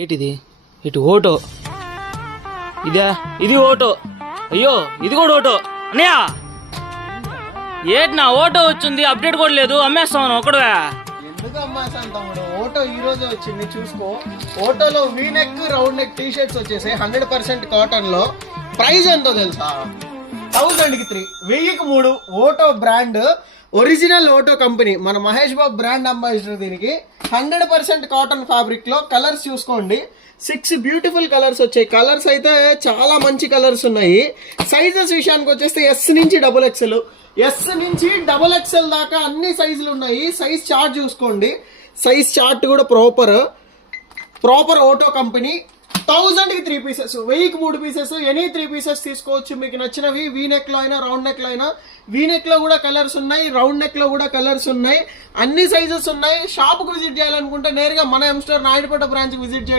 ఏంటిది? ఇటు ఓటో, ఇదా? ఇది ఓటో. అయ్యో ఇది కూడా ఓటో. అన్నయ్య ఏంటి నా ఓటో వచ్చింది, అప్డేట్ కూడా లేదు, అమ్మేస్తాను ఒకడువే. ఎందుకు అమ్మాసాను తమ్ముడు, ఓటో ఈ రోజే వచ్చింది చూసుకో. ఓటోలో V neck round neck T shirts వచ్చేసి 100% కాటన్ లో. ప్రైస్ ఎంతో తెలుసా? 1000కి 3, 1000కి 3. ఓటో బ్రాండ్, ఒరిజినల్ ఓటో కంపెనీ, మన మహేష్ బాబు బ్రాండ్ అంబాసిడర్ దీనికి. 100% కాటన్ ఫ్యాబ్రిక్ లో. కలర్స్ చూసుకోండి, 6 బ్యూటిఫుల్ కలర్స్ వచ్చాయి. కలర్స్ అయితే చాలా మంచి కలర్స్ ఉన్నాయి. సైజెస్ విషయానికి వచ్చేస్తే ఎస్ నుంచి XXL, ఎస్ నుంచి XXL దాకా అన్ని సైజులు ఉన్నాయి. సైజ్ చార్ట్ చూసుకోండి, సైజ్ చార్ట్ కూడా ప్రాపర్ ఓటో కంపెనీ. 1000కి 3 పీసెస్, 1000కి 3 పీసెస్, ఎనీ 3 పీసెస్ తీసుకోవచ్చు మీకు నచ్చినవి. వీ నెక్ లో అయినా రౌండ్ నెక్ లో అయినా. వీ నెక్ లో కూడా కలర్స్ ఉన్నాయి, రౌండ్ నెక్ లో కూడా కలర్స్ ఉన్నాయి, అన్ని సైజెస్ ఉన్నాయి. షాప్ కు విజిట్ చేయాలనుకుంటే నేరుగా మన ఎంస్టర్ నాయుడుపేట బ్రాంచ్ విజిట్ చేయండి.